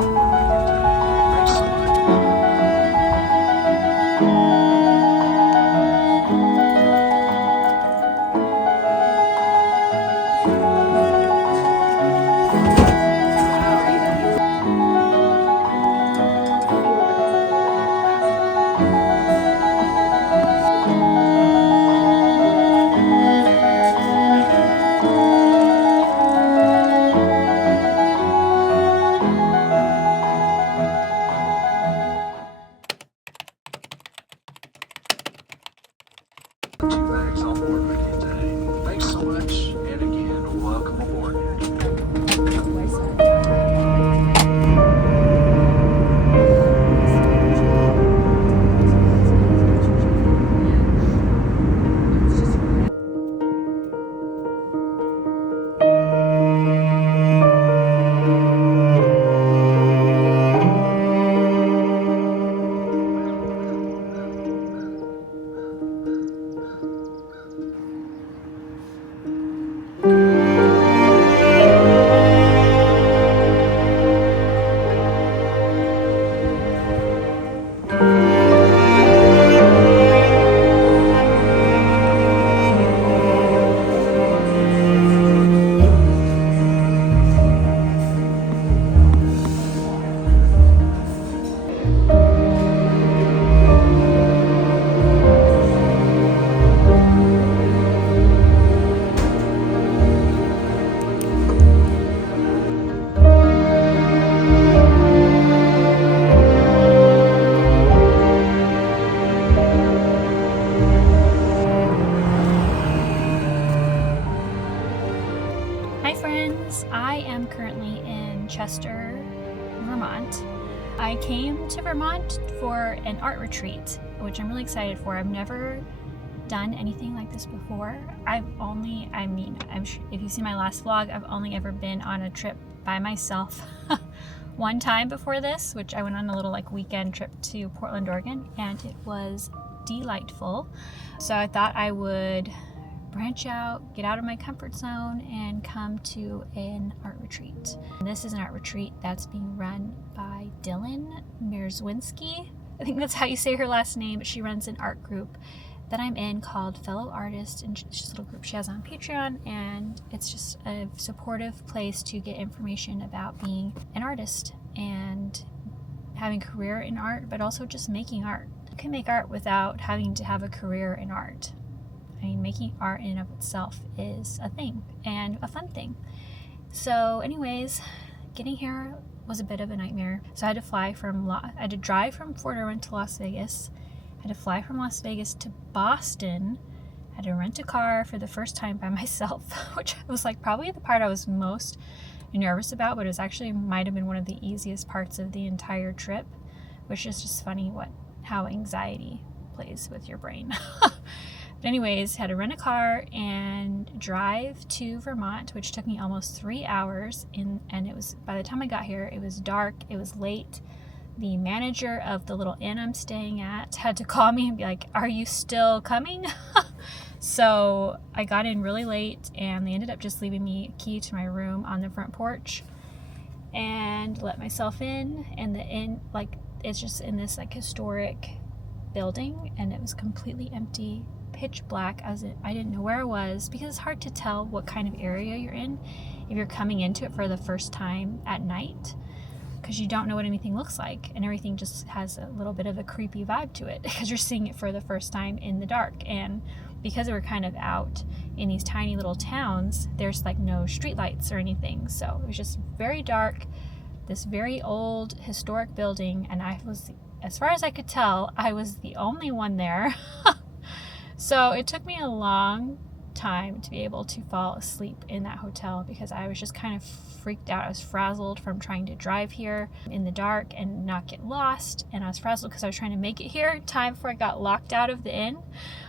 all aboard again. Thanks so much. Two bags on board with you today. Thanks so much, and again, welcome aboard. Hi friends, I am currently in Chester, Vermont. I came to Vermont for an art retreat, which I'm really excited for. I've never done anything like this before. I'm sure if you see my last vlog, I've only ever been on a trip by myself one time before this, which I went on a little weekend trip to Portland, Oregon, and it was delightful. So I thought I would branch out, get out of my comfort zone, and come to an art retreat. And this is an art retreat that's being run by Dylan Mierzwinski. I think that's how you say her last name. She runs an art group that I'm in called Fellow Artists, and it's just a little group she has on Patreon, and it's just a supportive place to get information about being an artist and having a career in art, but also just making art. You can make art without having to have a career in art. I mean, making art in and of itself is a thing, and a fun thing. So anyways, getting here was a bit of a nightmare. So I had to drive from Fort Irwin to Las Vegas. I had to fly from Las Vegas to Boston. I had to rent a car for the first time by myself, which was probably the part I was most nervous about, but it was actually might have been one of the easiest parts of the entire trip, which is just funny how anxiety plays with your brain. But anyways, had to rent a car and drive to Vermont, which took me almost 3 hours. And it was, by the time I got here, it was dark, it was late. The manager of the little inn I'm staying at had to call me and be like, "Are you still coming?" So I got in really late, and they ended up just leaving me a key to my room on the front porch and let myself in. And the inn, it's just in this historic building, and it was completely empty, pitch black. I didn't know where I was, because it's hard to tell what kind of area you're in if you're coming into it for the first time at night, because you don't know what anything looks like, and everything just has a little bit of a creepy vibe to it because you're seeing it for the first time in the dark. And because we're kind of out in these tiny little towns, there's no street lights or anything, so it was just very dark, this very old historic building, and as far as I could tell, I was the only one there. So it took me a long time to be able to fall asleep in that hotel, because I was just kind of freaked out. I was frazzled from trying to drive here in the dark and not get lost, and I was frazzled because I was trying to make it here in time before I got locked out of the inn.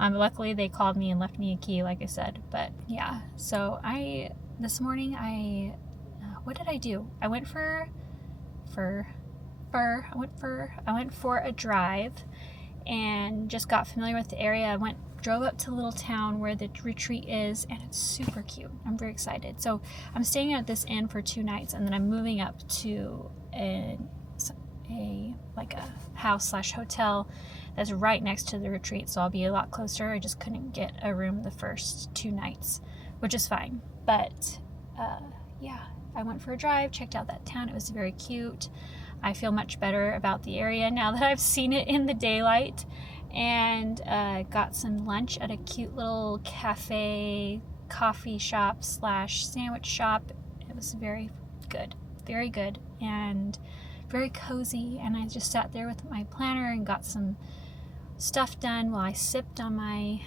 Luckily they called me and left me a key, like I said. But yeah, so this morning what did I do? I went for a drive and just got familiar with the area. I went drove up to the little town where the retreat is, and it's super cute. I'm very excited. So I'm staying at this inn for 2 nights, and then I'm moving up to a like a house / hotel that's right next to the retreat, so I'll be a lot closer. I just couldn't get a room the first 2 nights, which is fine. But yeah, I went for a drive, checked out that town. It was very cute. I feel much better about the area now that I've seen it in the daylight, and got some lunch at a cute little cafe, coffee shop / sandwich shop. It was very good, and very cozy. And I just sat there with my planner and got some stuff done while I sipped on my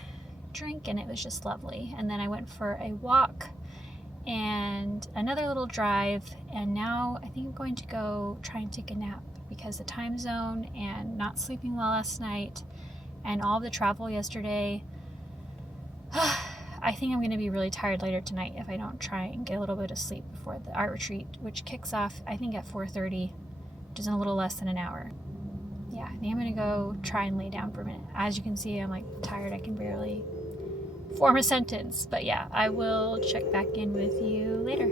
drink, and it was just lovely. And then I went for a walk and another little drive, and now I think I'm going to go try and take a nap, because the time zone and not sleeping well last night and all the travel yesterday, I think I'm going to be really tired later tonight if I don't try and get a little bit of sleep before the art retreat, which kicks off I think at 4:30, which is in a little less than an hour. Yeah, I think I'm going to go try and lay down for a minute. As you can see, I'm like tired. I can barely form a sentence. But yeah, I will check back in with you later.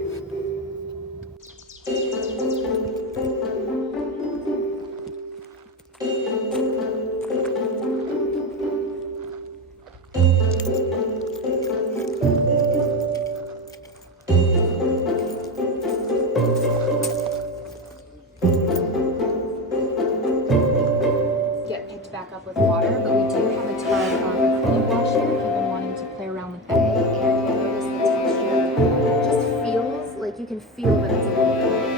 Get picked back up with water, but we do have a tub of acrylic wash here if you've been wanting to play around with egg, and you'll notice the texture just feels like you can feel that it's a little bit like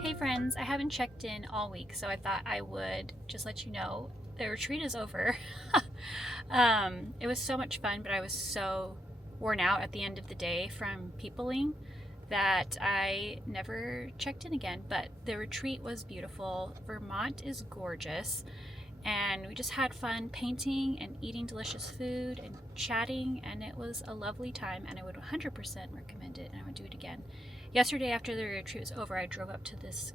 Hey friends, I haven't checked in all week, so I thought I would just let you know the retreat is over. It was so much fun, but I was so worn out at the end of the day from peopling that I never checked in again. But the retreat was beautiful. Vermont is gorgeous, and we just had fun painting and eating delicious food and chatting, and it was a lovely time, and I would 100% recommend it, and I would do it again. Yesterday, after the retreat was over, I drove up to this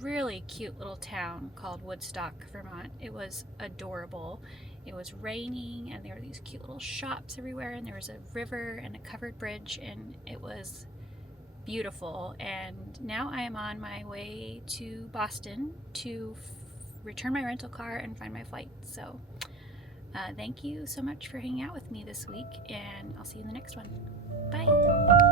really cute little town called Woodstock, Vermont. It was adorable. It was raining, and there were these cute little shops everywhere, and there was a river and a covered bridge, and it was beautiful. And now I am on my way to Boston to return my rental car and find my flight. So thank you so much for hanging out with me this week, and I'll see you in the next one. Bye.